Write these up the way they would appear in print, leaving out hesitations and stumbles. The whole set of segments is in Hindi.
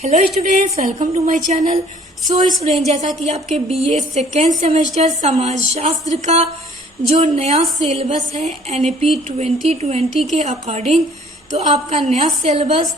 Hello students, welcome to my channel. So student, जैसा कि आपके बीए सेकेंड सेमेस्टर समाज शास्त्र का जो नया सिलेबस है एनईपी 2020 के अकॉर्डिंग, तो आपका नया सिलेबस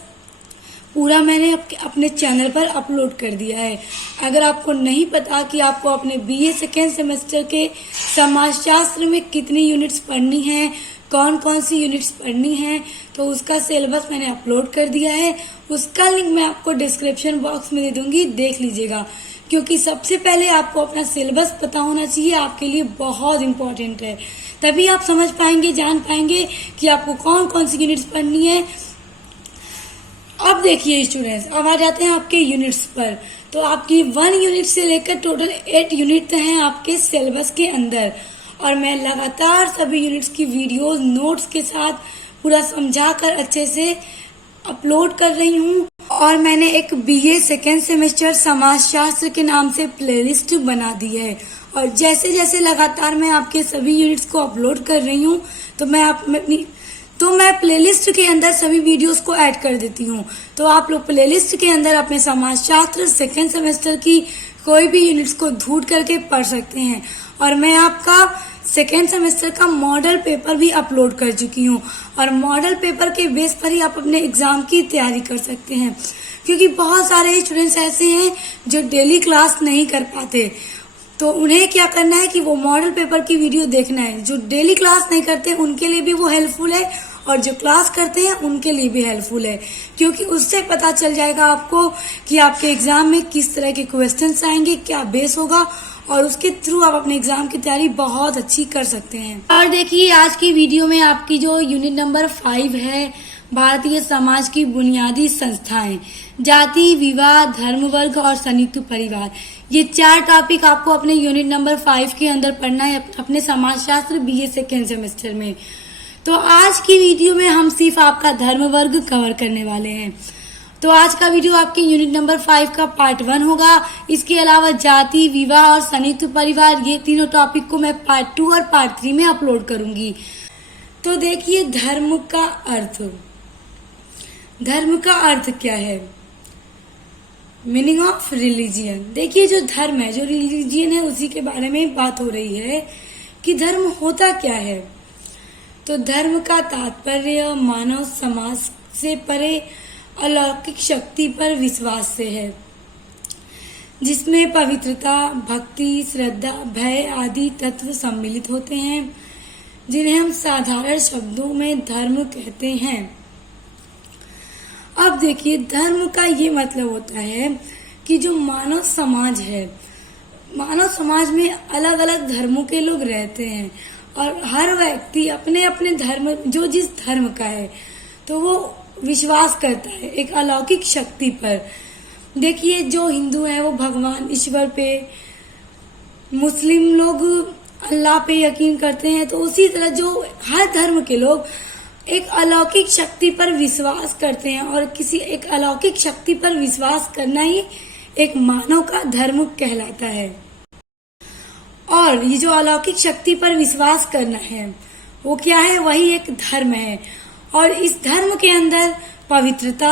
पूरा मैंने अपने चैनल पर अपलोड कर दिया है। अगर आपको नहीं पता कि आपको अपने बीए सेकेंड सेमेस्टर के समाजशास्त्र में कितनी यूनिट्स पढ़नी है, कौन कौन सी यूनिट्स पढ़नी है, तो उसका सिलेबस मैंने अपलोड कर दिया है। उसका लिंक मैं आपको डिस्क्रिप्शन बॉक्स में दे दूंगी, देख लीजिएगा। क्योंकि सबसे पहले आपको अपना सिलेबस पता होना चाहिए, आपके लिए बहुत इम्पोर्टेंट है। तभी आप समझ पाएंगे, जान पाएंगे कि आपको कौन कौन सी यूनिट्स पढ़नी है। अब देखिए स्टूडेंट्स, अब आ जाते हैं आपके यूनिट्स पर। तो आपकी 1 यूनिट से लेकर टोटल 8 यूनिट हैं आपके सिलेबस के अंदर, और मैं लगातार सभी यूनिट्स की वीडियोस नोट्स के साथ पूरा समझाकर अच्छे से अपलोड कर रही हूँ। और मैंने एक बीए सेकेंड सेमेस्टर समाजशास्त्र के नाम से प्लेलिस्ट बना दी है, और जैसे जैसे लगातार मैं आपके सभी यूनिट्स को अपलोड कर रही हूँ तो मैं प्लेलिस्ट के अंदर सभी वीडियोस को ऐड कर देती हूँ। तो आप लोग प्लेलिस्ट के अंदर अपने समाजशास्त्र सेकेंड सेमेस्टर की कोई भी यूनिट्स को ढूंढ करके पढ़ सकते हैं। और मैं आपका सेकेंड सेमेस्टर का मॉडल पेपर भी अपलोड कर चुकी हूँ, और मॉडल पेपर के बेस पर ही आप अपने एग्जाम की तैयारी कर सकते हैं। क्योंकि बहुत सारे स्टूडेंट्स ऐसे हैं जो डेली क्लास नहीं कर पाते, तो उन्हें क्या करना है कि वो मॉडल पेपर की वीडियो देखना है। जो डेली क्लास नहीं करते उनके लिए भी वो हेल्पफुल है, और जो क्लास करते हैं उनके लिए भी हेल्पफुल है। क्योंकि उससे पता चल जाएगा आपको कि आपके एग्जाम में किस तरह के क्वेश्चंस आएंगे, क्या बेस होगा, और उसके थ्रू आप अपने एग्जाम की तैयारी बहुत अच्छी कर सकते हैं। और देखिए, आज की वीडियो में आपकी जो यूनिट नंबर 5 है, भारतीय समाज की बुनियादी संस्थाएं, जाति, विवाह, धर्म, वर्ग और संयुक्त परिवार, ये 4 टॉपिक आपको अपने यूनिट नंबर 5 के अंदर पढ़ना है अपने समाजशास्त्र बीए सेकेंड सेमेस्टर में। तो आज की वीडियो में हम सिर्फ आपका धर्म वर्ग कवर करने वाले हैं। तो आज का वीडियो आपके यूनिट नंबर 5 का पार्ट 1 होगा। इसके अलावा जाति, विवाह और संयुक्त परिवार, ये तीनों टॉपिक को मैं पार्ट 2 और पार्ट 3 में अपलोड करूंगी। तो देखिए, धर्म का अर्थ। धर्म का अर्थ क्या है? Meaning of religion. देखिए, जो धर्म है, जो रिलीजियन है, उसी के बारे में बात हो रही है कि धर्म होता क्या है। तो धर्म का तात्पर्य मानव समाज से परे अलौकिक शक्ति पर विश्वास से है, जिसमें पवित्रता, भक्ति, श्रद्धा, भय आदि तत्व सम्मिलित होते हैं, जिन्हें हम साधारण शब्दों में धर्म कहते हैं। अब देखिए, धर्म का ये मतलब होता है कि जो मानव समाज है, मानव समाज में अलग अलग धर्मों के लोग रहते हैं, और हर व्यक्ति अपने अपने धर्म, जो जिस धर्म का है, तो वो विश्वास करता है एक अलौकिक शक्ति पर। देखिए, जो हिंदू है वो भगवान ईश्वर पे, मुस्लिम लोग अल्लाह पे यकीन करते हैं, तो उसी तरह जो हर धर्म के लोग एक अलौकिक शक्ति पर विश्वास करते हैं, और किसी एक अलौकिक शक्ति पर विश्वास करना ही एक मानव का धर्म कहलाता है। और ये जो अलौकिक शक्ति पर विश्वास करना है वो क्या है? वही एक धर्म है। और इस धर्म के अंदर पवित्रता,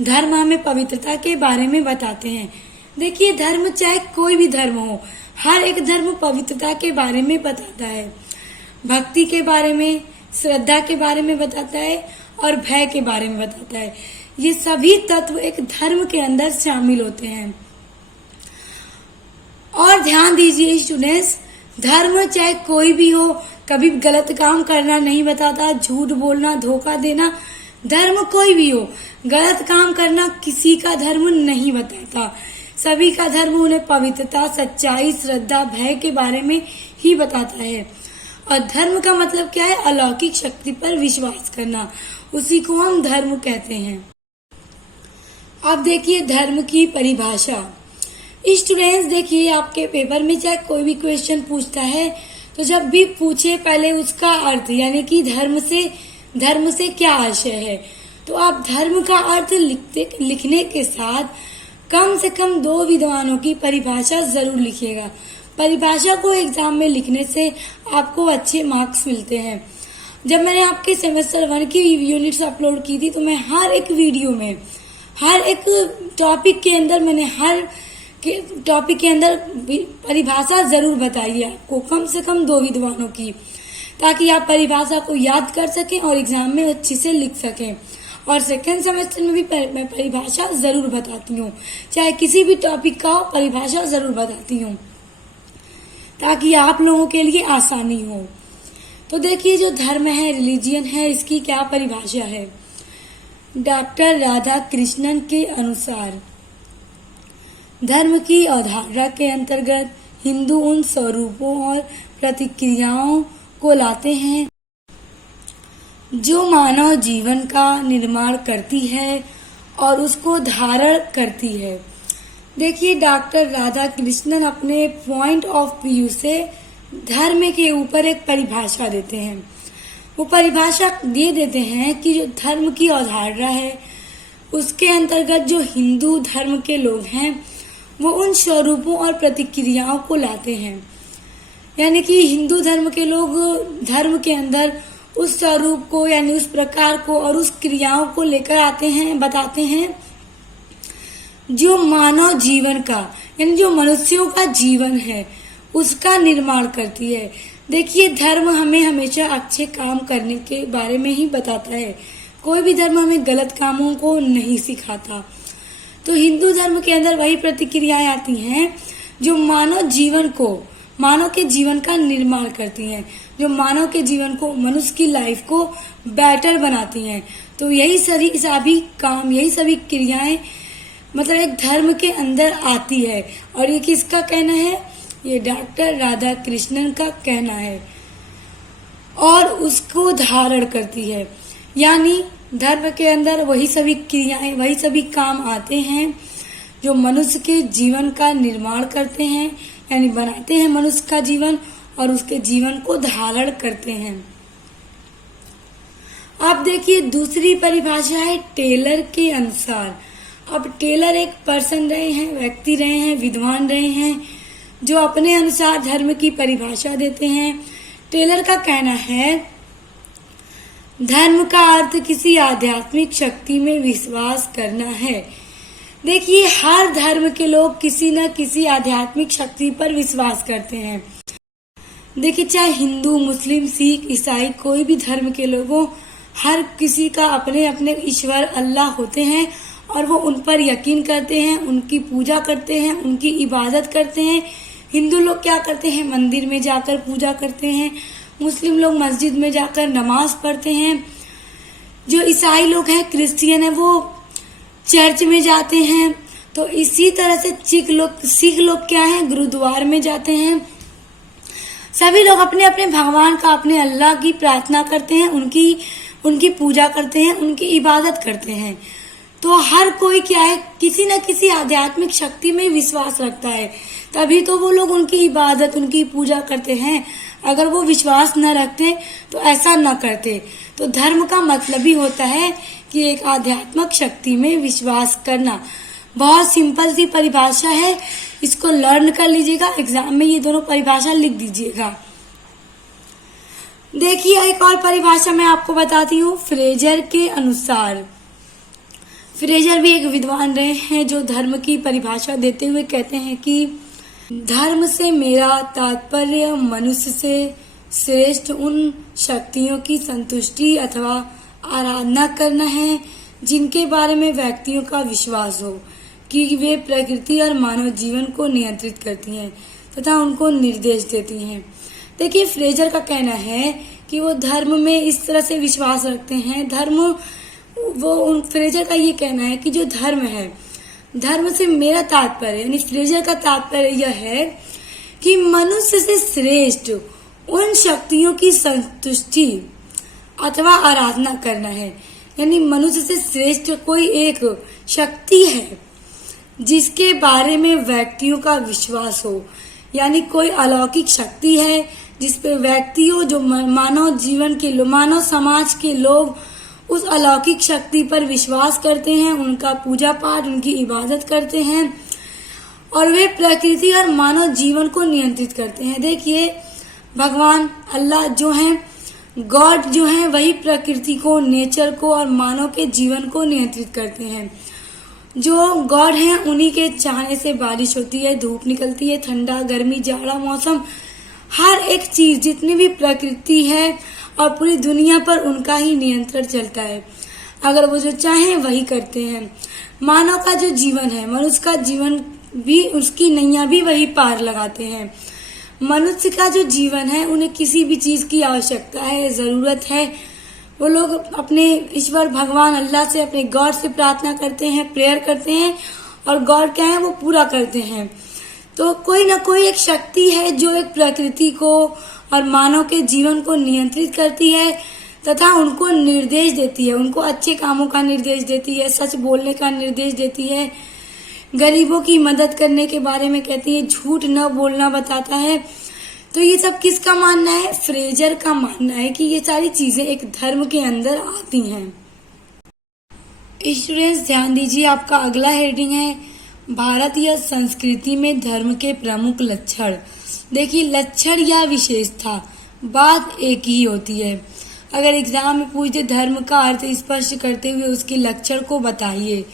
धर्म हमें पवित्रता के बारे में बताते हैं। देखिए, धर्म चाहे कोई भी धर्म हो, हर एक धर्म पवित्रता के बारे में बताता है, भक्ति के बारे में, श्रद्धा के बारे में बताता है, और भय के बारे में बताता है। ये सभी तत्व एक धर्म के अंदर शामिल होते हैं। और ध्यान दीजिए स्टूडेंट्स, धर्म चाहे कोई भी हो, कभी गलत काम करना नहीं बताता, झूठ बोलना, धोखा देना, धर्म कोई भी हो, गलत काम करना किसी का धर्म नहीं बताता। सभी का धर्म उन्हें पवित्रता, सच्चाई, श्रद्धा, भय के बारे में ही बताता है। और धर्म का मतलब क्या है? अलौकिक शक्ति पर विश्वास करना, उसी को हम धर्म कहते हैं। अब देखिए, धर्म की परिभाषा। स्टूडेंट्स, देखिए, आपके पेपर में चाहे कोई भी क्वेश्चन पूछता है, तो जब भी पूछे पहले उसका अर्थ, यानी कि धर्म से क्या आशय है। तो आप धर्म का अर्थ लिखने के साथ कम से कम 2 विद्वानों की परिभाषा जरूर लिखिएगा। परिभाषा को एग्जाम में लिखने से आपको अच्छे मार्क्स मिलते हैं। जब मैंने आपके सेमेस्टर 1 की यूनिट्स अपलोड की थी, तो मैं हर एक वीडियो में हर एक टॉपिक के अंदर मैंने हर टॉपिक के अंदर परिभाषा जरूर बताई है आपको, कम से कम 2 विद्वानों की, ताकि आप परिभाषा को याद कर सकें और एग्जाम में अच्छे से लिख सकें। और सेकेंड सेमेस्टर में भी मैं परिभाषा जरूर बताती हूँ, चाहे किसी भी टॉपिक का हो, परिभाषा जरूर बताती हूँ ताकि आप लोगों के लिए आसानी हो। तो देखिए, जो धर्म है, रिलीजियन है, इसकी क्या परिभाषा है। डॉक्टर राधा कृष्णन के अनुसार धर्म की अवधारणा के अंतर्गत हिंदू उन स्वरूपों और प्रतिक्रियाओं को लाते हैं जो मानव जीवन का निर्माण करती है और उसको धारण करती है। देखिए, डॉक्टर राधा कृष्णन अपने पॉइंट ऑफ व्यू से धर्म के ऊपर एक परिभाषा देते हैं। वो परिभाषा ये देते हैं कि जो धर्म की अवधारणा है उसके अंतर्गत जो हिंदू धर्म के लोग हैं वो उन स्वरूपों और प्रतिक्रियाओं को लाते हैं। यानी कि हिंदू धर्म के लोग धर्म के अंदर उस स्वरूप को, यानी उस प्रकार को और उस क्रियाओं को लेकर आते हैं, बताते हैं जो मानव जीवन का, यानी जो मनुष्यों का जीवन है उसका निर्माण करती है। देखिए, धर्म हमें हमेशा अच्छे काम करने के बारे में ही बताता है, कोई भी धर्म हमें गलत कामों को नहीं सिखाता। तो हिंदू धर्म के अंदर वही प्रतिक्रियाएं आती हैं जो मानव जीवन को, मानव के जीवन का निर्माण करती हैं, जो मानव के जीवन को, मनुष्य की लाइफ को बेटर बनाती हैं। तो यही सभी काम, यही सभी क्रियाएं मतलब एक धर्म के अंदर आती है। और ये किसका कहना है? ये डॉक्टर राधा कृष्णन का कहना है। और उसको धारण करती है, यानी धर्म के अंदर वही सभी क्रियाएं, वही सभी काम आते हैं जो मनुष्य के जीवन का निर्माण करते हैं, यानी बनाते हैं मनुष्य का जीवन और उसके जीवन को धारण करते हैं। अब देखिए, दूसरी परिभाषा है टेलर के अनुसार। अब टेलर एक पर्सन रहे हैं, व्यक्ति रहे हैं, विद्वान रहे हैं जो अपने अनुसार धर्म की परिभाषा देते हैं। टेलर का कहना है धर्म का अर्थ किसी आध्यात्मिक शक्ति में विश्वास करना है। देखिए, हर धर्म के लोग किसी न किसी आध्यात्मिक शक्ति पर विश्वास करते हैं। देखिए, चाहे हिंदू, मुस्लिम, सिख, ईसाई, कोई भी धर्म के लोगों, हर किसी का अपने अपने ईश्वर अल्लाह होते हैं और वो उन पर यकीन करते हैं, उनकी पूजा करते हैं, उनकी इबादत करते हैं। हिंदू लोग क्या करते हैं? मंदिर में जाकर पूजा करते हैं। मुस्लिम लोग मस्जिद में जाकर नमाज पढ़ते हैं। जो ईसाई लोग हैं, क्रिश्चियन है, वो चर्च में जाते हैं। तो इसी तरह से सिख लोग क्या है? गुरुद्वार में जाते हैं। सभी लोग अपने अपने भगवान का, अपने अल्लाह की प्रार्थना करते हैं, उनकी पूजा करते हैं, उनकी इबादत करते हैं। तो हर कोई क्या है? किसी न किसी आध्यात्मिक शक्ति में विश्वास रखता है, तभी तो वो लोग उनकी इबादत, उनकी पूजा करते हैं। अगर वो विश्वास न रखते तो ऐसा न करते। तो धर्म का मतलब ही होता है कि एक आध्यात्मिक शक्ति में विश्वास करना। बहुत सिंपल सी परिभाषा है, इसको लर्न कर लीजिएगा, एग्जाम में ये दोनों परिभाषा लिख दीजिएगा। देखिए, एक और परिभाषा मैं आपको बताती हूँ फ्रेजर के अनुसार। फ्रेजर भी एक विद्वान रहे हैं जो धर्म की परिभाषा देते हुए कहते हैं कि धर्म से मेरा तात्पर्य मनुष्य से श्रेष्ठ उन शक्तियों की संतुष्टि अथवा आराधना करना है जिनके बारे में व्यक्तियों का विश्वास हो कि वे प्रकृति और मानव जीवन को नियंत्रित करती हैं तथा उनको निर्देश देती हैं। देखिए, फ्रेजर का कहना है कि वो धर्म में इस तरह से विश्वास रखते हैं। फ्रेजर का ये कहना है कि जो धर्म है, धर्म से मेरा तात्पर्य, यानी फ्रेजर का तात्पर्य यह है कि मनुष्य से श्रेष्ठ उन शक्तियों की संतुष्टि अथवा आराधना करना है। यानी मनुष्य से श्रेष्ठ कोई एक शक्ति है जिसके बारे में व्यक्तियों का विश्वास हो, यानी कोई अलौकिक शक्ति है जिस पे व्यक्तियों, जो मानव जीवन के लोग, मानव समाज के लोग उस अलौकिक शक्ति पर विश्वास करते हैं, उनका पूजा पाठ, उनकी इबादत करते हैं और वे प्रकृति और मानव जीवन को नियंत्रित करते हैं। देखिए, भगवान अल्लाह जो हैं, गॉड जो हैं, वही प्रकृति को, नेचर को और मानव के जीवन को नियंत्रित करते हैं जो गॉड हैं उन्हीं के चाहने से बारिश होती है, धूप निकलती है, ठंडा गर्मी जाड़ा मौसम, हर एक चीज जितनी भी प्रकृति है और पूरी दुनिया पर उनका ही नियंत्रण चलता है। अगर वो जो चाहें वही करते हैं। मानव का जो जीवन है, मनुष्य का जीवन भी, उसकी नैया भी वही पार लगाते हैं। मनुष्य का जो जीवन है उन्हें किसी भी चीज की आवश्यकता है, जरूरत है, वो लोग अपने ईश्वर भगवान अल्लाह से, अपने गॉड से प्रार्थना करते हैं, प्रेयर करते हैं और गॉड क्या है वो पूरा करते हैं। तो कोई ना कोई एक शक्ति है जो एक प्रकृति को और मानव के जीवन को नियंत्रित करती है तथा उनको निर्देश देती है, उनको अच्छे कामों का निर्देश देती है, सच बोलने का निर्देश देती है, गरीबों की मदद करने के बारे में कहती है, झूठ न बोलना बताता है। तो ये सब किसका मानना है? फ्रेजर का मानना है कि ये सारी चीजें एक धर्म के अंदर आती हैं। स्टूडेंट्स ध्यान दीजिए, आपका अगला हेडिंग है भारतीय संस्कृति में धर्म के प्रमुख लक्षण। देखिए, लक्षण या विशेषता बात एक ही होती है। अगर एग्जाम में पूछे धर्म का अर्थ स्पष्ट करते हुए उसके लक्षण को बताइए,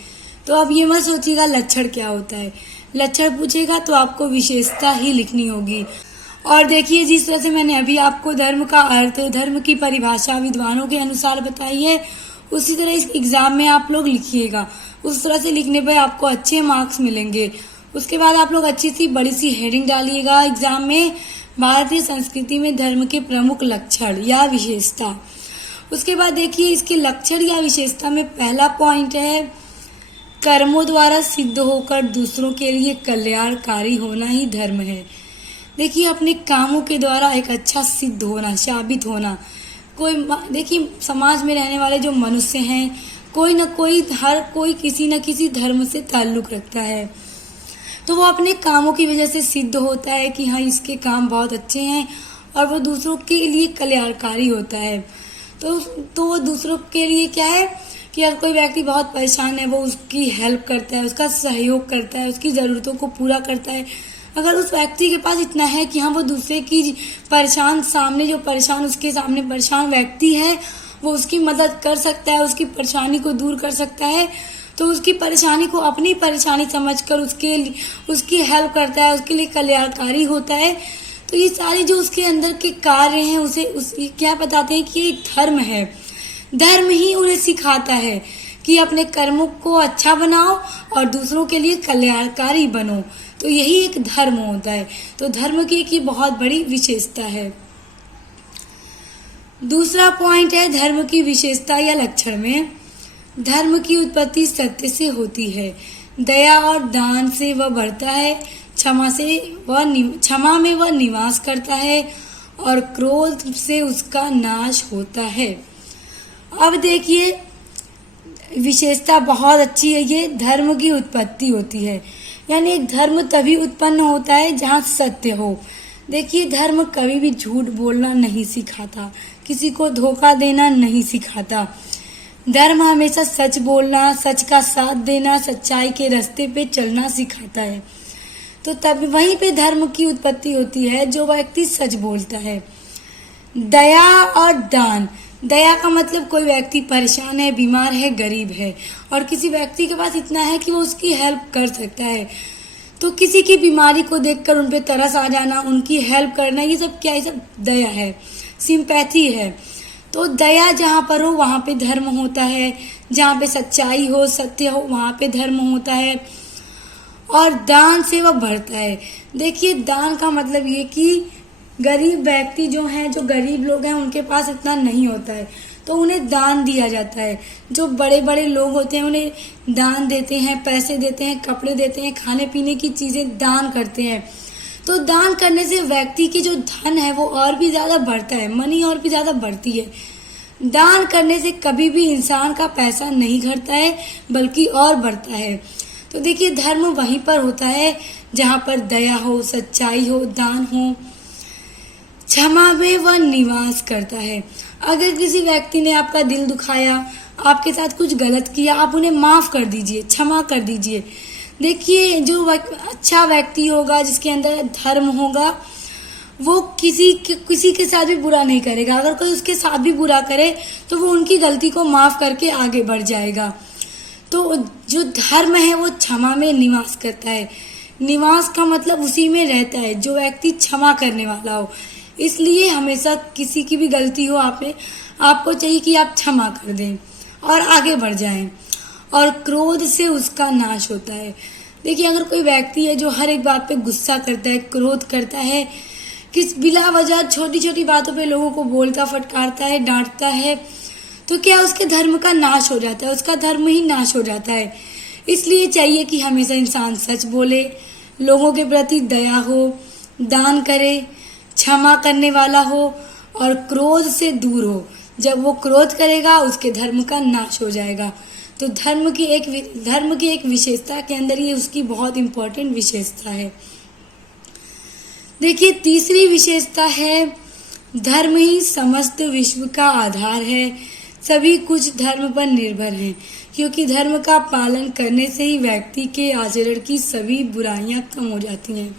तो अब ये मत सोचिएगा लक्षण क्या होता है। लक्षण पूछेगा तो आपको विशेषता ही लिखनी होगी। और देखिए, जिस तरह से मैंने अभी आपको धर्म का अर्थ, धर्म की परिभाषा विद्वानों के अनुसार बताई है, उसी तरह इस एग्जाम में आप लोग लिखिएगा। उस तरह से लिखने पर आपको अच्छे मार्क्स मिलेंगे। उसके बाद आप लोग अच्छी सी बड़ी सी हेडिंग डालिएगा एग्जाम में, भारतीय संस्कृति में धर्म के प्रमुख लक्षण या विशेषता। उसके बाद देखिए, इसके लक्षण या विशेषता में पहला पॉइंट है कर्मों द्वारा सिद्ध होकर दूसरों के लिए कल्याणकारी होना ही धर्म है। देखिए, अपने कामों के द्वारा एक अच्छा सिद्ध होना, साबित होना। देखिए, समाज में रहने वाले जो मनुष्य हैं, कोई न कोई, हर कोई किसी न किसी धर्म से ताल्लुक रखता है, तो वो अपने कामों की वजह से सिद्ध होता है कि हाँ, इसके काम बहुत अच्छे हैं और वो दूसरों के लिए कल्याणकारी होता है। तो वो दूसरों के लिए क्या है कि अगर कोई व्यक्ति बहुत परेशान है, वो उसकी हेल्प करता है, उसका सहयोग करता है, उसकी ज़रूरतों को पूरा करता है। अगर उस व्यक्ति के पास इतना है कि हाँ, वो दूसरे की उसके सामने परेशान व्यक्ति है, वो उसकी मदद कर सकता है, उसकी परेशानी को दूर कर सकता है, तो उसकी परेशानी को अपनी परेशानी समझकर उसकी हेल्प करता है, उसके लिए कल्याणकारी होता है। तो ये सारे जो उसके अंदर के कार्य हैं उसे क्या बताते हैं कि ये धर्म है। धर्म ही उन्हें सिखाता है कि अपने कर्मों को अच्छा बनाओ और दूसरों के लिए कल्याणकारी बनो। तो यही एक धर्म होता है। तो धर्म की एक ये बहुत बड़ी विशेषता है। दूसरा पॉइंट है धर्म की विशेषता या लक्षण में धर्म की उत्पत्ति सत्य से होती है, दया और दान से वह बढ़ता है, क्षमा में वह निवास करता है और क्रोध से उसका नाश होता है। अब देखिए, विशेषता बहुत अच्छी है। ये धर्म की उत्पत्ति होती है, यानी एक धर्म तभी उत्पन्न होता है जहाँ सत्य हो। देखिए, धर्म कभी भी झूठ बोलना नहीं सिखाता, किसी को धोखा देना नहीं सिखाता। धर्म हमेशा सच बोलना, सच का साथ देना, सच्चाई के रास्ते पे चलना सिखाता है। तो तब वहीं पे धर्म की उत्पत्ति होती है जो व्यक्ति सच बोलता है। दया और दान। दया का मतलब कोई व्यक्ति परेशान है, बीमार है, गरीब है और किसी व्यक्ति के पास इतना है कि वो उसकी हेल्प कर सकता है, तो किसी की बीमारी को देखकर उन पे तरस आ जाना, उनकी हेल्प करना, ये सब क्या है? सब दया है, सिंपैथी है। तो दया जहाँ पर हो वहाँ पे धर्म होता है, जहाँ पे सच्चाई हो, सत्य हो, वहाँ पे धर्म होता है। और दान से वह बढ़ता है। देखिए, दान का मतलब ये कि गरीब व्यक्ति जो हैं, जो गरीब लोग हैं, उनके पास इतना नहीं होता है, तो उन्हें दान दिया जाता है। जो बड़े बड़े लोग होते हैं उन्हें दान देते हैं, पैसे देते हैं, कपड़े देते हैं, खाने पीने की चीज़ें दान करते हैं। तो दान करने से व्यक्ति की जो धन है वो और भी ज़्यादा बढ़ता है, मनी और भी ज़्यादा बढ़ती है। दान करने से कभी भी इंसान का पैसा नहीं घटता है, बल्कि और बढ़ता है। तो देखिए, धर्म वहीं पर होता है जहाँ पर दया हो, सच्चाई हो, दान हो। क्षमा में वह निवास करता है। अगर किसी व्यक्ति ने आपका दिल दुखाया, आपके साथ कुछ गलत किया, आप उन्हें माफ़ कर दीजिए, क्षमा कर दीजिए। देखिए, जो अच्छा व्यक्ति होगा, जिसके अंदर धर्म होगा, वो किसी के साथ भी बुरा नहीं करेगा। अगर कोई उसके साथ भी बुरा करे तो वो उनकी गलती को माफ़ करके आगे बढ़ जाएगा। तो जो धर्म है वो क्षमा में निवास करता है। निवास का मतलब उसी में रहता है, जो व्यक्ति क्षमा करने वाला हो। इसलिए हमेशा किसी की भी गलती हो आपको चाहिए कि आप क्षमा कर दें और आगे बढ़ जाएं। और क्रोध से उसका नाश होता है। देखिए, अगर कोई व्यक्ति है जो हर एक बात पे गुस्सा करता है, क्रोध करता है, किस बिला वजह छोटी छोटी बातों पे लोगों को बोलता फटकारता है, डांटता है, तो क्या उसके धर्म का नाश हो जाता है, उसका धर्म ही नाश हो जाता है। इसलिए चाहिए कि हमेशा इंसान सच बोले, लोगों के प्रति दया हो, दान करे, क्षमा करने वाला हो और क्रोध से दूर हो। जब वो क्रोध करेगा उसके धर्म का नाश हो जाएगा। तो धर्म की एक विशेषता के अंदर ये उसकी बहुत इंपॉर्टेंट विशेषता है। देखिए, तीसरी विशेषता है धर्म ही समस्त विश्व का आधार है। सभी कुछ धर्म पर निर्भर है, क्योंकि धर्म का पालन करने से ही व्यक्ति के आचरण की सभी बुराइयां कम हो जाती हैं।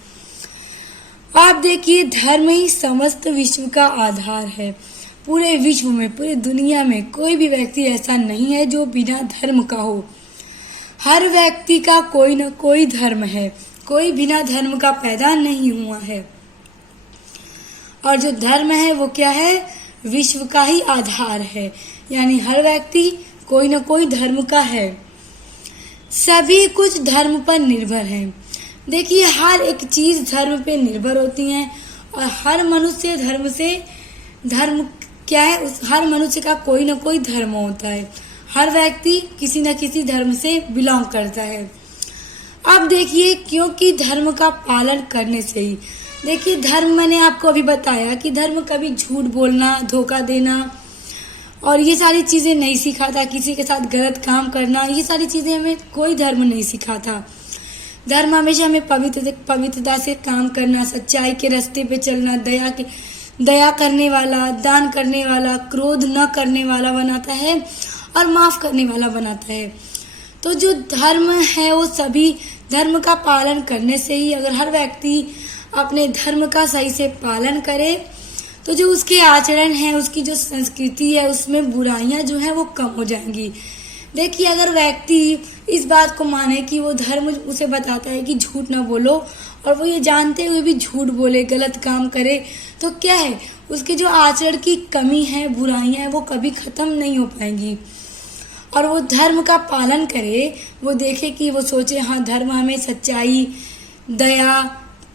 आप देखिए, धर्म ही समस्त विश्व का आधार है। पूरे विश्व में, पूरी दुनिया में कोई भी व्यक्ति ऐसा नहीं है जो बिना धर्म का हो। हर व्यक्ति का कोई न कोई धर्म है, कोई बिना धर्म का पैदा नहीं हुआ है। और जो धर्म है वो क्या है? विश्व का ही आधार है। यानी हर व्यक्ति कोई न कोई धर्म का है। सभी कुछ धर्म पर निर्भर है। देखिए, हर एक चीज धर्म पे निर्भर होती है और हर मनुष्य धर्म क्या है, हर मनुष्य का कोई न कोई धर्म होता है। हर व्यक्ति किसी न किसी धर्म से बिलोंग करता है। अब देखिए, क्योंकि धर्म का पालन करने से ही, देखिए धर्म, मैंने आपको अभी बताया कि धर्म कभी झूठ बोलना, धोखा देना और ये सारी चीजें नहीं सिखाता। किसी के साथ गलत काम करना, ये सारी चीजें हमें कोई धर्म नहीं सिखाता। धर्म हमेशा हमें पवित्रता से काम करना, सच्चाई के रास्ते पे चलना, दया करने वाला, दान करने वाला, क्रोध न करने वाला बनाता है और माफ करने वाला बनाता है। तो जो धर्म है वो सभी धर्म का पालन करने से ही, अगर हर व्यक्ति अपने धर्म का सही से पालन करे तो जो उसके आचरण है, उसकी जो संस्कृति है, उसमें बुराइयां जो है वो कम हो जाएंगी। देखिए, अगर व्यक्ति इस बात को माने कि वो धर्म उसे बताता है कि झूठ ना बोलो और वो ये जानते हुए भी झूठ बोले, गलत काम करे, तो क्या है, उसके जो आचरण की कमी है, बुराइयां हैं, वो कभी खत्म नहीं हो पाएंगी। और वो धर्म का पालन करे, वो देखे कि वो सोचे हाँ, धर्म हमें सच्चाई, दया,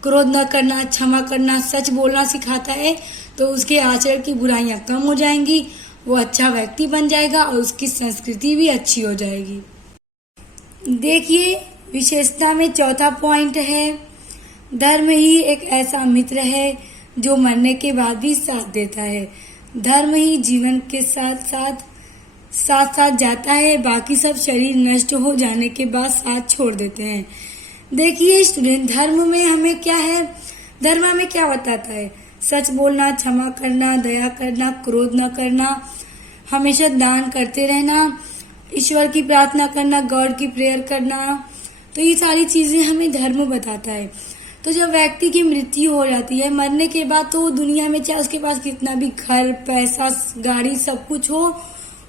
क्रोध न करना, क्षमा करना, सच बोलना सिखाता है, तो उसके आचरण की बुराइयां कम हो जाएंगी, वो अच्छा व्यक्ति बन जाएगा और उसकी संस्कृति भी अच्छी हो जाएगी। देखिए, विशेषता में चौथा पॉइंट है, धर्म ही एक ऐसा मित्र है जो मरने के बाद भी साथ देता है। धर्म ही जीवन के साथ साथ जाता है, बाकी सब शरीर नष्ट हो जाने के बाद साथ छोड़ देते हैं। देखिए स्टूडेंट, धर्म में हमें क्या है, धर्म हमें क्या बताता है? सच बोलना, क्षमा करना, दया करना, क्रोध न करना, हमेशा दान करते रहना, ईश्वर की प्रार्थना करना, गॉड की प्रेयर करना। तो ये सारी चीजें हमें धर्म बताता है। तो जब व्यक्ति की मृत्यु हो जाती है, मरने के बाद, तो दुनिया में चाहे उसके पास कितना भी घर, पैसा, गाड़ी, सब कुछ हो,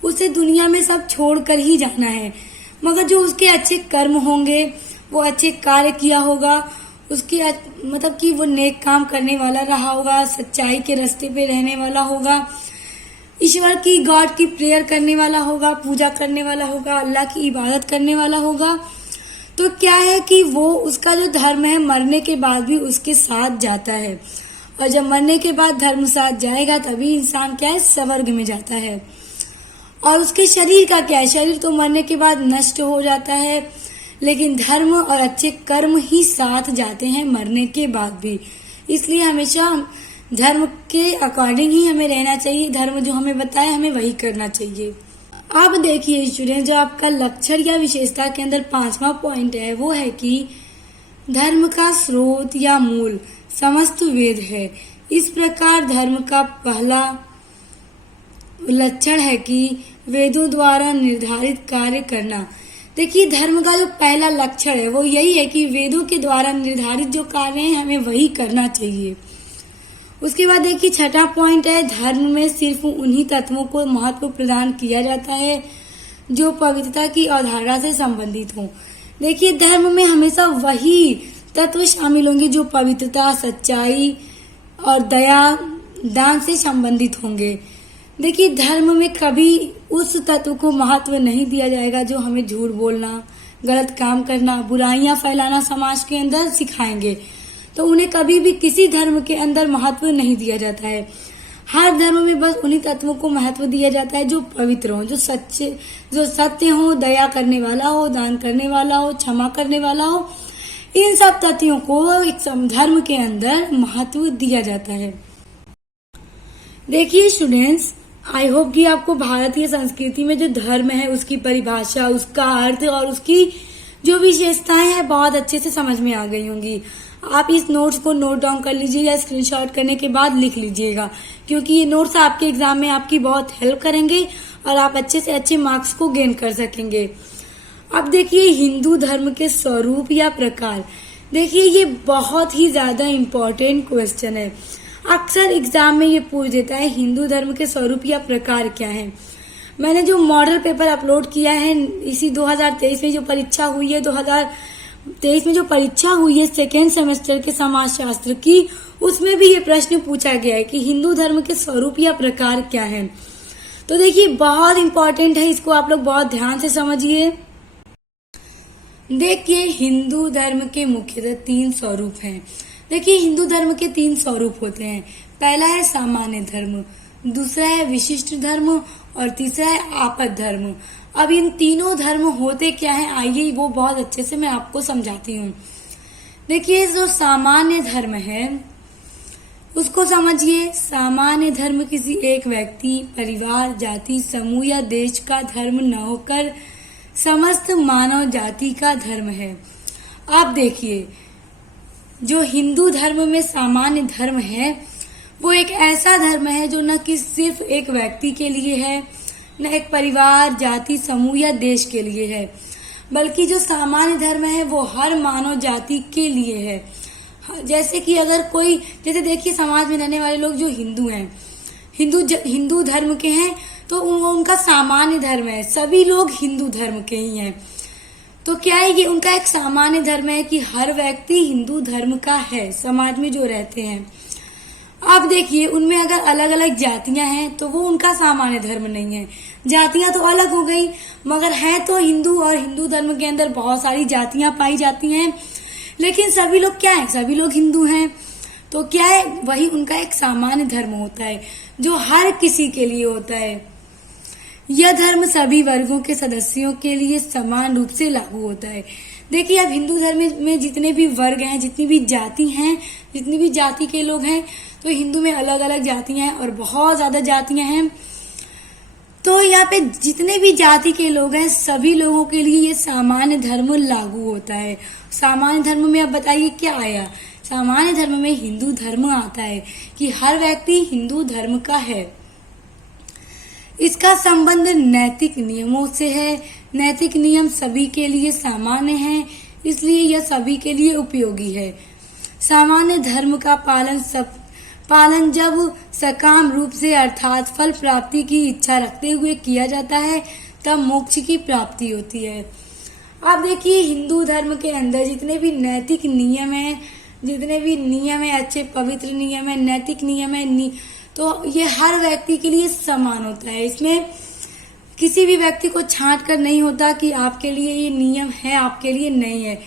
उसे दुनिया में सब छोड़कर ही जाना है। मगर जो उसके अच्छे कर्म होंगे, वो अच्छे कार्य किया होगा, उसकी मतलब कि वो नेक काम करने वाला रहा होगा, सच्चाई के रास्ते पे रहने वाला होगा, ईश्वर की, गॉड की प्रेयर करने वाला होगा, पूजा करने वाला होगा, अल्लाह की इबादत करने वाला होगा, तो क्या है कि वो, उसका जो धर्म है मरने के बाद भी उसके साथ जाता है। और जब मरने के बाद धर्म साथ जाएगा तभी इंसान क्या है, स्वर्ग में जाता है। और उसके शरीर का क्या है, शरीर तो मरने के बाद नष्ट हो जाता है, लेकिन धर्म और अच्छे कर्म ही साथ जाते हैं मरने के बाद भी। इसलिए हमेशा धर्म के अकॉर्डिंग ही हमें रहना चाहिए। धर्म जो हमें बताए हमें वही करना चाहिए। अब देखिए स्टूडेंट, जो आपका लक्षण या विशेषता के अंदर 5वां पॉइंट है, वो है कि धर्म का स्रोत या मूल समस्त वेद है। इस प्रकार धर्म का पहला लक्षण है कि वेदों द्वारा निर्धारित कार्य करना। देखिए, धर्म का जो पहला लक्षण है वो यही है कि वेदों के द्वारा निर्धारित जो कार्य हैं हमें वही करना चाहिए। उसके बाद देखिए, छठा पॉइंट है, धर्म में सिर्फ उन्हीं तत्वों को महत्व प्रदान किया जाता है जो पवित्रता की अवधारणा से संबंधित हो। देखिए, धर्म में हमेशा वही तत्व शामिल होंगे जो पवित्रता, सच्चाई और दया, दान से संबंधित होंगे। देखिए, धर्म में कभी उस तत्व को महत्व नहीं दिया जाएगा जो हमें झूठ बोलना, गलत काम करना, बुराइयां फैलाना समाज के अंदर सिखाएंगे। तो उन्हें कभी भी किसी धर्म के अंदर महत्व नहीं दिया जाता है। हर धर्म में बस उन्हीं तत्वों को महत्व दिया जाता है जो पवित्र हो, जो सत्य हो, दया करने वाला हो, दान करने वाला हो, क्षमा करने वाला हो। इन सब तथ्यों को एक धर्म के अंदर महत्व दिया जाता है। देखिए स्टूडेंट्स, आई होप कि आपको भारतीय संस्कृति में जो धर्म है उसकी परिभाषा, उसका अर्थ और उसकी जो विशेषताएं हैं बहुत अच्छे से समझ में आ गई होंगी। आप इस नोट्स को नोट डाउन कर लीजिए या स्क्रीनशॉट करने के बाद लिख लीजिएगा, क्योंकि ये नोट्स आपके एग्जाम में आपकी बहुत हेल्प करेंगे और आप अच्छे से अच्छे मार्क्स को गेन कर सकेंगे। अब देखिए, हिंदू धर्म के स्वरूप या प्रकार। देखिए, ये बहुत ही ज्यादा इम्पोर्टेंट क्वेश्चन है। अक्सर एग्जाम में ये पूछ देता है हिंदू धर्म के स्वरूप या प्रकार क्या है। मैंने जो मॉडल पेपर अपलोड किया है इसी 2023 में जो परीक्षा हुई है, 2023 में जो परीक्षा हुई है सेकेंड सेमेस्टर के समाजशास्त्र की, उसमें भी ये प्रश्न पूछा गया है कि हिंदू धर्म के स्वरूप या प्रकार क्या है। तो देखिए, बहुत इंपॉर्टेंट है, इसको आप लोग बहुत ध्यान से समझिए। देखिए, हिंदू धर्म के मुख्यतः 3 स्वरूप हैं। देखिए, हिंदू धर्म के 3 स्वरूप होते हैं। पहला है सामान्य धर्म, दूसरा है विशिष्ट धर्म और तीसरा है आपद धर्म। अब इन तीनों धर्म होते क्या है, आइए वो बहुत अच्छे से मैं आपको समझाती हूँ। देखिए, जो सामान्य धर्म है उसको समझिए। सामान्य धर्म किसी एक व्यक्ति, परिवार, जाति, समूह या देश का धर्म न होकर समस्त मानव जाति का धर्म है। अब देखिए, जो हिंदू धर्म में सामान्य धर्म है वो एक ऐसा धर्म है जो न कि सिर्फ एक व्यक्ति के लिए है, न एक परिवार, जाति, समूह या देश के लिए है, बल्कि जो सामान्य धर्म है वो हर मानव जाति के लिए है। जैसे कि अगर कोई, जैसे देखिए समाज में रहने वाले लोग जो हिंदू हैं, हिंदू धर्म के हैं, तो उनका सामान्य धर्म है, सभी लोग हिंदू धर्म के ही हैं। तो क्या है, ये उनका एक सामान्य धर्म है कि हर व्यक्ति हिंदू धर्म का है समाज में जो रहते हैं। अब देखिए, उनमें अगर अलग अलग जातियां हैं तो वो उनका सामान्य धर्म नहीं है। जातियां तो अलग हो गई, मगर है तो हिंदू, और हिंदू धर्म के अंदर बहुत सारी जातियां पाई जाती हैं, लेकिन सभी लोग क्या है, सभी लोग हिंदू हैं। तो क्या है, वही उनका एक सामान्य धर्म होता है जो हर किसी के लिए होता है। यह धर्म सभी वर्गों के सदस्यों के लिए समान रूप से लागू होता है। देखिए, अब हिंदू धर्म में जितने भी वर्ग हैं, जितनी भी जाति हैं, जितनी भी जाति के लोग हैं, तो हिंदू में अलग अलग जातियां हैं और बहुत ज्यादा जातियां हैं। तो यहाँ पे जितने भी जाति के लोग हैं सभी लोगों के लिए ये सामान्य धर्म लागू होता है। सामान्य धर्म में अब बताइए क्या आया। सामान्य धर्म में हिंदू धर्म आता है कि हर व्यक्ति हिंदू धर्म का है। इसका संबंध नैतिक नियमों से है। नैतिक नियम सभी के लिए सामान्य हैं, इसलिए यह सभी के लिए उपयोगी है। सामान्य धर्म का पालन जब सकाम रूप से अर्थात फल प्राप्ति की इच्छा रखते हुए किया जाता है तब मोक्ष की प्राप्ति होती है। अब देखिए, हिंदू धर्म के अंदर जितने भी नैतिक नियम हैं, जितने भी नियम है, अच्छे पवित्र नियम है, नैतिक नियम है, तो ये हर व्यक्ति के लिए समान होता है। इसमें किसी भी व्यक्ति को छांट कर नहीं होता कि आपके लिए ये नियम है, आपके लिए नहीं है।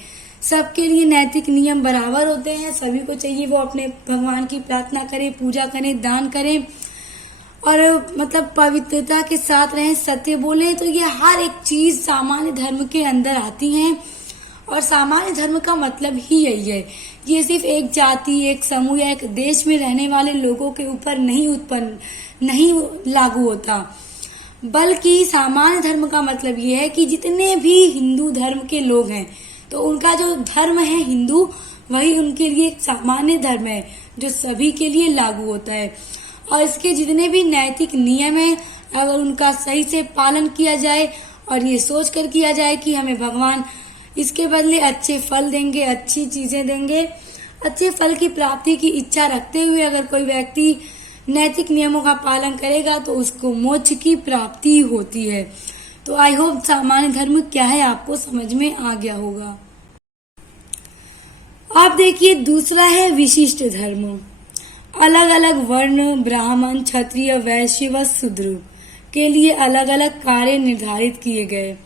सबके लिए नैतिक नियम बराबर होते हैं। सभी को चाहिए वो अपने भगवान की प्रार्थना करें, पूजा करें, दान करें और मतलब पवित्रता के साथ रहें, सत्य बोलें। तो ये हर एक चीज सामान्य धर्म के अंदर आती हैं और सामान्य धर्म का मतलब ही यही है। ये सिर्फ एक जाति, एक समूह या एक देश में रहने वाले लोगों के ऊपर नहीं लागू होता, बल्कि सामान्य धर्म का मतलब ये है कि जितने भी हिंदू धर्म के लोग हैं तो उनका जो धर्म है हिंदू, वही उनके लिए एक सामान्य धर्म है जो सभी के लिए लागू होता है। और इसके जितने भी नैतिक नियम है, अगर उनका सही से पालन किया जाए और ये सोच कर किया जाए कि हमें भगवान इसके बदले अच्छे फल देंगे, अच्छी चीजें देंगे, अच्छे फल की प्राप्ति की इच्छा रखते हुए अगर कोई व्यक्ति नैतिक नियमों का पालन करेगा तो उसको मोक्ष की प्राप्ति होती है। तो आई होप सामान्य धर्म क्या है आपको समझ में आ गया होगा। आप देखिए दूसरा है विशिष्ट धर्म। अलग अलग वर्ण, ब्राह्मण, क्षत्रिय, वैश्य व शूद्र के लिए अलग अलग कार्य निर्धारित किए गए।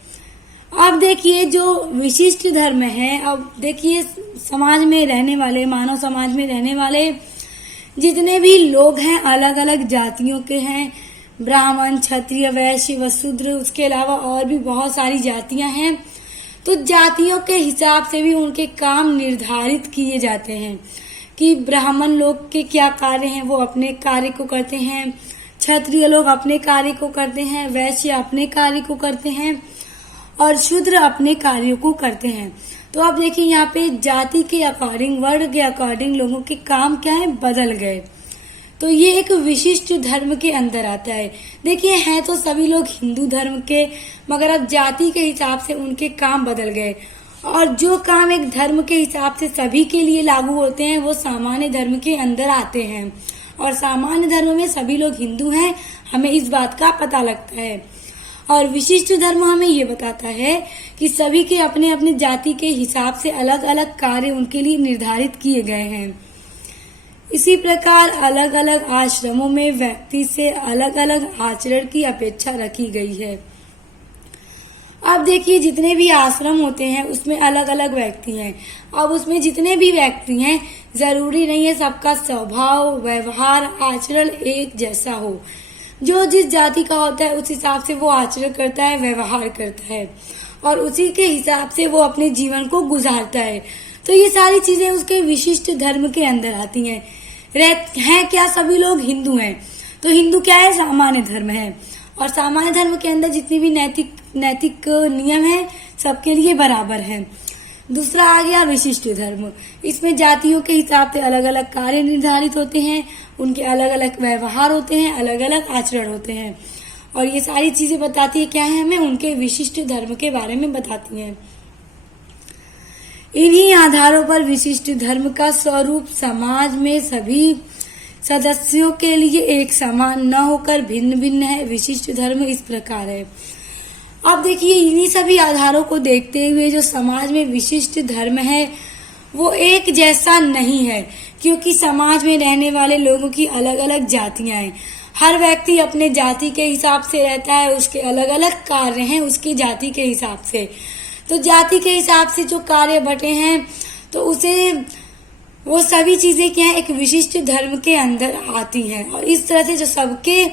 अब देखिए जो विशिष्ट धर्म है, अब देखिए समाज में रहने वाले, मानव समाज में रहने वाले जितने भी लोग हैं अलग अलग जातियों के हैं, ब्राह्मण, क्षत्रिय, वैश्य व शूद्र, उसके अलावा और भी बहुत सारी जातियां हैं। तो जातियों के हिसाब से भी उनके काम निर्धारित किए जाते हैं कि ब्राह्मण लोग के क्या कार्य हैं, वो अपने कार्य को करते हैं, क्षत्रिय लोग अपने कार्य को करते हैं, वैश्य अपने कार्य को करते हैं और शूद्र अपने कार्यों को करते हैं। तो आप देखिए यहाँ पे जाति के अकॉर्डिंग, वर्ण के अकॉर्डिंग लोगों के काम क्या है, बदल गए। तो ये एक विशिष्ट धर्म के अंदर आता है। देखिए हैं तो सभी लोग हिंदू धर्म के, मगर अब जाति के हिसाब से उनके काम बदल गए और जो काम एक धर्म के हिसाब से सभी के लिए लागू होते हैं वो सामान्य धर्म के अंदर आते हैं। और सामान्य धर्म में सभी लोग हिंदू हैं, हमें इस बात का पता लगता है। और विशिष्ट धर्म हमें ये बताता है कि सभी के अपने अपने जाति के हिसाब से अलग अलग कार्य उनके लिए निर्धारित किए गए हैं। इसी प्रकार अलग अलग आश्रमों में व्यक्ति से अलग अलग आचरण की अपेक्षा रखी गई है। अब देखिए जितने भी आश्रम होते हैं उसमें अलग अलग व्यक्ति हैं। अब उसमें जितने भी व्यक्ति हैं जरूरी नहीं है सबका स्वभाव, व्यवहार, आचरण एक जैसा हो। जो जिस जाति का होता है उस हिसाब से वो आचरण करता है, व्यवहार करता है और उसी के हिसाब से वो अपने जीवन को गुजारता है। तो ये सारी चीजें उसके विशिष्ट धर्म के अंदर आती हैं। हैं क्या सभी लोग हिंदू हैं, तो हिंदू क्या है, सामान्य धर्म है। और सामान्य धर्म के अंदर जितनी भी नैतिक नियम है सबके लिए बराबर है। दूसरा आ गया विशिष्ट धर्म। इसमें जातियों के हिसाब से अलग अलग कार्य निर्धारित होते हैं, उनके अलग अलग व्यवहार होते हैं, अलग अलग आचरण होते हैं और ये सारी चीजें बताती है क्या है, हमें उनके विशिष्ट धर्म के बारे में बताती हैं। इन्हीं आधारों पर विशिष्ट धर्म का स्वरूप समाज में सभी सदस्यों के लिए एक समान न होकर भिन्न भिन्न है। विशिष्ट धर्म इस प्रकार है। अब देखिए इन्हीं सभी आधारों को देखते हुए जो समाज में विशिष्ट धर्म है वो एक जैसा नहीं है, क्योंकि समाज में रहने वाले लोगों की अलग अलग जातियां हैं। हर व्यक्ति अपने जाति के हिसाब से रहता है, उसके अलग अलग कार्य हैं उसकी जाति के हिसाब से। तो जाति के हिसाब से जो कार्य बटे हैं तो उसे वो सभी चीजें क्या है, एक विशिष्ट धर्म के अंदर आती हैं और इस तरह से जो सबके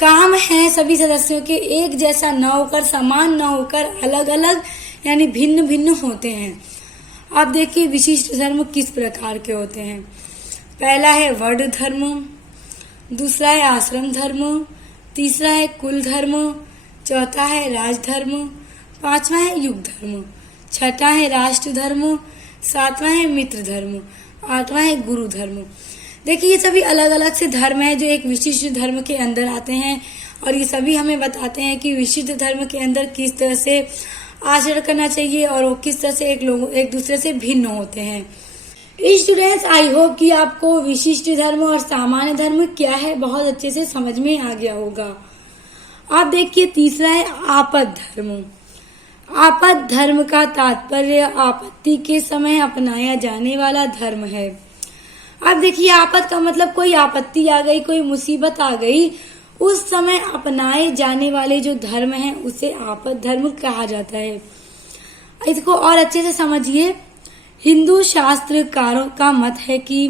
काम हैं सभी सदस्यों के एक जैसा न होकर, समान न होकर अलग अलग यानी भिन्न भिन्न होते हैं। आप देखिए विशिष्ट धर्म किस प्रकार के होते हैं। पहला है वर्ण धर्म, दूसरा है आश्रम धर्म, तीसरा है कुल धर्म, चौथा है राजधर्म, पांचवा है युग धर्म, छठा है राष्ट्र धर्म, सातवां है मित्र धर्म, आठवां है गुरु धर्म। देखिए ये सभी अलग अलग से धर्म है जो एक विशिष्ट धर्म के अंदर आते हैं और ये सभी हमें बताते हैं कि विशिष्ट धर्म के अंदर किस तरह से आचरण करना चाहिए और वो किस तरह से एक दूसरे से भिन्न होते हैं। स्टूडेंट्स, आई होप कि आपको विशिष्ट धर्म और सामान्य धर्म क्या है बहुत अच्छे से समझ में आ गया होगा। आप देखिए तीसरा है आपद धर्म। आपद धर्म का तात्पर्य आपत्ति के समय अपनाया जाने वाला धर्म है। अब देखिए आपद का मतलब कोई आपत्ति आ गई, कोई मुसीबत आ गई, उस समय अपनाए जाने वाले जो धर्म है उसे आपद धर्म कहा जाता है। इसको और अच्छे से समझिए। हिंदू शास्त्रकारों का मत है कि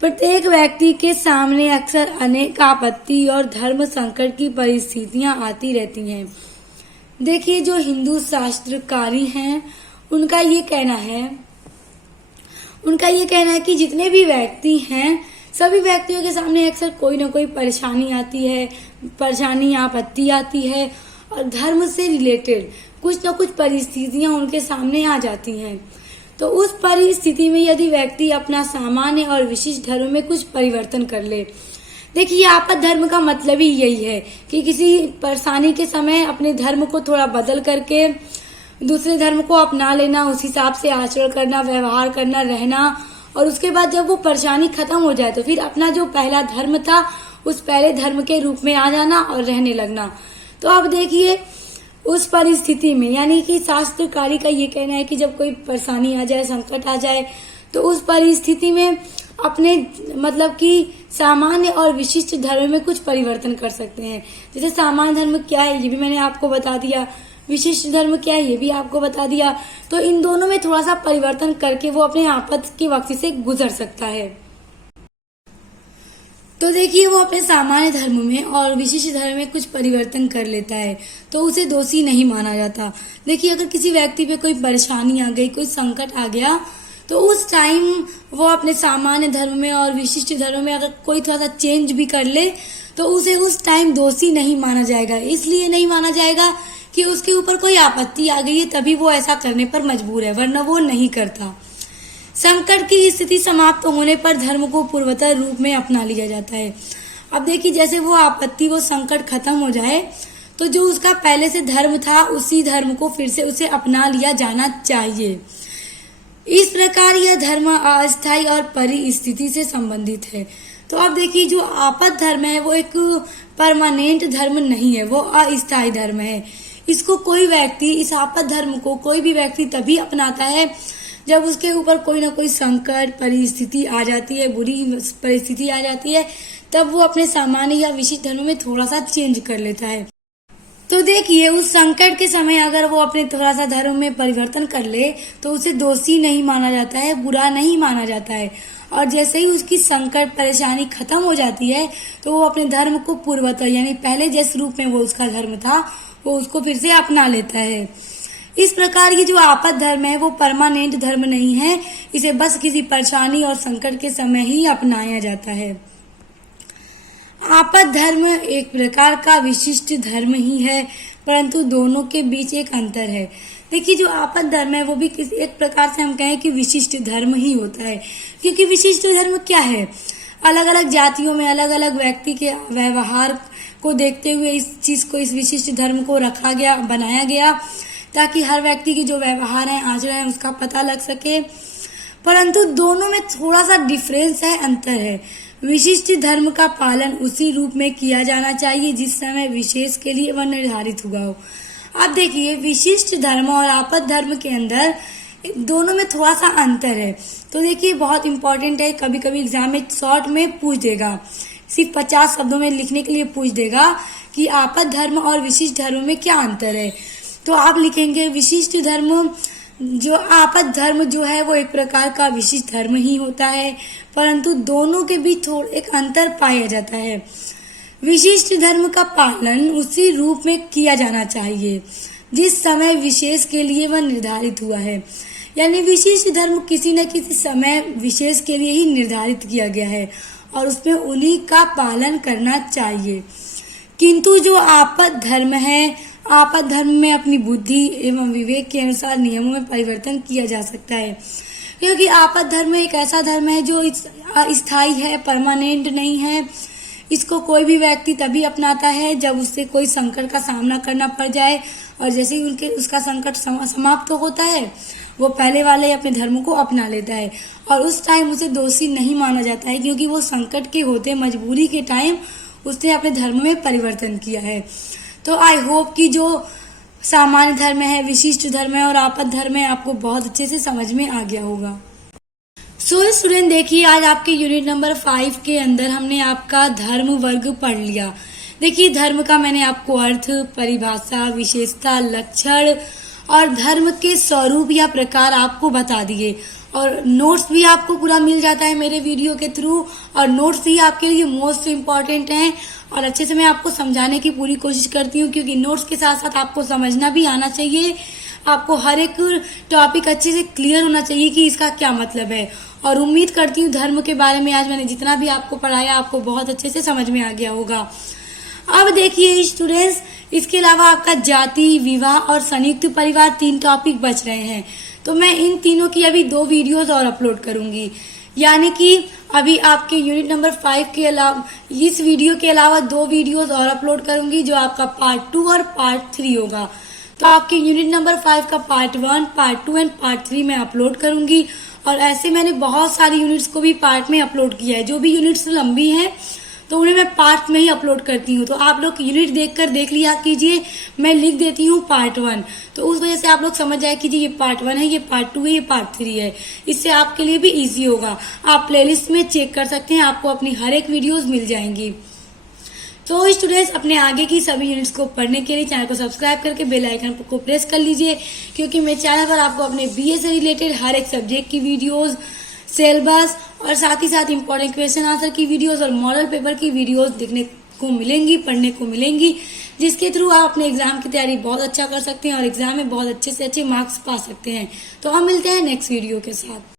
प्रत्येक व्यक्ति के सामने अक्सर अनेक आपत्ति और धर्म संकट की परिस्थितियां आती रहती हैं। देखिए जो हिंदू शास्त्रकारी हैं उनका ये कहना है कि जितने भी व्यक्ति हैं सभी व्यक्तियों के सामने अक्सर कोई ना कोई परेशानी आती है, आपत्ति आती है और धर्म से रिलेटेड कुछ न कुछ परिस्थितियां उनके सामने आ जाती हैं। तो उस परिस्थिति में यदि व्यक्ति अपना सामान्य और विशिष्ट धर्म में कुछ परिवर्तन कर ले, देखिए आपद धर्म का मतलब ही यही है कि किसी परेशानी के समय अपने धर्म को थोड़ा बदल करके दूसरे धर्म को अपना लेना, उस हिसाब से आचरण करना, व्यवहार करना, रहना और उसके बाद जब वो परेशानी खत्म हो जाए तो फिर अपना जो पहला धर्म था उस पहले धर्म के रूप में आ जाना और रहने लगना। तो अब देखिए उस परिस्थिति में, यानी कि शास्त्रकारी का ये कहना है कि जब कोई परेशानी आ जाए, संकट आ जाए, तो उस परिस्थिति में अपने मतलब कि सामान्य और विशिष्ट धर्म में कुछ परिवर्तन कर सकते हैं। जैसे सामान्य धर्म क्या है ये भी मैंने आपको बता दिया, विशिष्ट धर्म क्या है ये भी आपको बता दिया। तो इन दोनों में थोड़ा सा परिवर्तन करके वो अपने आपद के वक्त से गुजर सकता है। तो देखिए वो अपने सामान्य धर्म में और विशिष्ट धर्म में कुछ परिवर्तन कर लेता है तो उसे दोषी नहीं माना जाता। देखिए अगर किसी व्यक्ति पे कोई परेशानी आ गई, कोई संकट आ गया, तो उस टाइम वो अपने सामान्य धर्म में और विशिष्ट धर्म में अगर कोई थोड़ा सा चेंज भी कर ले तो उसे उस टाइम दोषी नहीं माना जाएगा। इसलिए नहीं माना जाएगा कि उसके ऊपर कोई आपत्ति आ गई है तभी वो ऐसा करने पर मजबूर है, वरना वो नहीं करता। संकट की स्थिति समाप्त होने पर धर्म को पूर्वतर रूप में अपना लिया जाता है। अब देखिए जैसे वो आपत्ति, वो संकट खत्म हो जाए तो जो उसका पहले से धर्म था उसी धर्म को फिर से उसे अपना लिया जाना चाहिए। इस प्रकार यह धर्म अस्थायी और परिस्थिति से संबंधित है। तो अब देखिए जो आपद धर्म है वो एक परमानेंट धर्म नहीं है, वो अस्थायी धर्म है। इसको कोई व्यक्ति, इस आपद धर्म को कोई भी व्यक्ति तभी अपनाता है जब उसके ऊपर कोई ना कोई संकट परिस्थिति आ जाती है, बुरी परिस्थिति आ जाती है, तब वो अपने सामान्य या विशिष्ट धर्म में थोड़ा सा चेंज कर लेता है। तो देखिए उस संकट के समय अगर वो अपने थोड़ा सा धर्म में परिवर्तन कर ले तो उसे दोषी नहीं माना जाता है, बुरा नहीं माना जाता है। और जैसे ही उसकी संकट परेशानी खत्म हो जाती है तो वो अपने धर्म को पूर्वतः, यानी पहले जिस रूप में वो उसका धर्म था, वो उसको फिर से अपना लेता है। इस प्रकार ये जो आपद धर्म है वो परमानेंट धर्म नहीं है, इसे बस किसी परेशानी और संकट के समय ही अपनाया जाता है। आपद धर्म एक प्रकार का विशिष्ट धर्म ही है, परंतु दोनों के बीच एक अंतर है। देखिए जो आपद धर्म है वो भी किसी एक प्रकार से हम कहें कि विशिष्ट धर्म ही होता है, क्योंकि विशिष्ट धर्म क्या है, अलग अलग जातियों में अलग अलग व्यक्ति के व्यवहार को देखते हुए इस चीज को, इस विशिष्ट धर्म को रखा गया, बनाया गया, ताकि हर व्यक्ति की जो व्यवहार है, आचरण है, उसका पता लग सके। परंतु दोनों में थोड़ा सा डिफरेंस है, अंतर है। विशिष्ट धर्म का पालन उसी रूप में किया जाना चाहिए जिस समय विशेष के लिए वह निर्धारित हुआ हो। अब देखिए विशिष्ट धर्म और आपद धर्म के अंदर दोनों में थोड़ा सा अंतर है। तो देखिए बहुत इंपॉर्टेंट है, कभी कभी एग्जाम में शॉर्ट में पूछ देगा, सिर्फ 50 शब्दों में लिखने के लिए पूछ देगा कि आपद धर्म और विशिष्ट धर्म में क्या अंतर है। तो आप लिखेंगे विशिष्ट धर्म, जो आपद धर्म जो है वो एक प्रकार का विशिष्ट धर्म ही होता है, परंतु दोनों के बीच थोड़ा एक अंतर पाया जाता है। विशिष्ट धर्म का पालन उसी रूप में किया जाना चाहिए जिस समय विशेष के लिए वह निर्धारित हुआ है, यानी विशिष्ट धर्म किसी न किसी समय विशेष के लिए ही निर्धारित किया गया है और उसमें उन्हीं का पालन करना चाहिए। किंतु जो आपद धर्म है, आपद धर्म में अपनी बुद्धि एवं विवेक के अनुसार नियमों में परिवर्तन किया जा सकता है, क्योंकि आपद धर्म एक ऐसा धर्म है जो स्थायी है, परमानेंट नहीं है। इसको कोई भी व्यक्ति तभी अपनाता है जब उससे कोई संकट का सामना करना पड़ जाए, और जैसे ही उसका संकट समाप्त होता है वो पहले वाले अपने धर्म को अपना लेता है, और उस टाइम उसे दोषी नहीं माना जाता है, क्योंकि वो संकट के होते, मजबूरी के टाइम उसने अपने धर्म में परिवर्तन किया है। तो आई होप कि जो सामान्य धर्म है, विशिष्ट धर्म है और आपद धर्म है आपको बहुत अच्छे से समझ में आ गया होगा। सो स्टूडेंट देखिए आज आपके यूनिट नंबर 5 के अंदर हमने आपका धर्म वर्ग पढ़ लिया। देखिए धर्म का मैंने आपको अर्थ, परिभाषा, विशेषता, लक्षण और धर्म के स्वरूप या प्रकार आपको बता दिए, और नोट्स भी आपको पूरा मिल जाता है मेरे वीडियो के थ्रू, और नोट्स ही आपके लिए मोस्ट इम्पॉर्टेंट हैं और अच्छे से मैं आपको समझाने की पूरी कोशिश करती हूँ, क्योंकि नोट्स के साथ साथ आपको समझना भी आना चाहिए। आपको हर एक टॉपिक अच्छे से क्लियर होना चाहिए कि इसका क्या मतलब है, और उम्मीद करती हूँ धर्म के बारे में आज मैंने जितना भी आपको पढ़ाया आपको बहुत अच्छे से समझ में आ गया होगा। अब देखिए स्टूडेंट्स, इसके अलावा आपका जाति, विवाह और संयुक्त परिवार 3 टॉपिक बच रहे हैं। तो मैं इन तीनों की अभी 2 वीडियोस और अपलोड करूंगी, यानी कि अभी आपके यूनिट नंबर 5 के अलावा इस वीडियो के अलावा 2 वीडियोस और अपलोड करूंगी जो आपका पार्ट 2 और पार्ट 3 होगा। तो आपके यूनिट नंबर 5 का पार्ट 1, पार्ट 2 एंड पार्ट 3 मैं अपलोड करूंगी, और ऐसे मैंने बहुत सारी यूनिट्स को भी पार्ट में अपलोड किया है। जो भी यूनिट्स लंबी हैं तो उन्हें मैं पार्ट में ही अपलोड करती हूँ। तो आप लोग यूनिट देखकर देख लिया कीजिए, मैं लिख देती हूँ पार्ट 1, तो उस वजह से आप लोग समझ जाए कीजिए ये पार्ट 1 है, ये पार्ट 2 है, ये पार्ट 3 है। इससे आपके लिए भी इजी होगा। आप प्लेलिस्ट में चेक कर सकते हैं, आपको अपनी हर एक वीडियोस मिल जाएंगी। तो स्टूडेंट्स, अपने आगे की सभी यूनिट्स को पढ़ने के लिए चैनल को सब्सक्राइब करके बेल आइकन को प्रेस कर लीजिए, क्योंकि मेरे चैनल पर आपको अपने बीए से रिलेटेड हर एक सब्जेक्ट की वीडियोस, सिलेबस और साथ ही साथ इंपॉर्टेंट क्वेश्चन आंसर की वीडियोस और मॉडल पेपर की वीडियोस देखने को मिलेंगी, पढ़ने को मिलेंगी, जिसके थ्रू आप अपने एग्जाम की तैयारी बहुत अच्छा कर सकते हैं और एग्जाम में बहुत अच्छे से अच्छे मार्क्स पा सकते हैं। तो हम मिलते हैं नेक्स्ट वीडियो के साथ।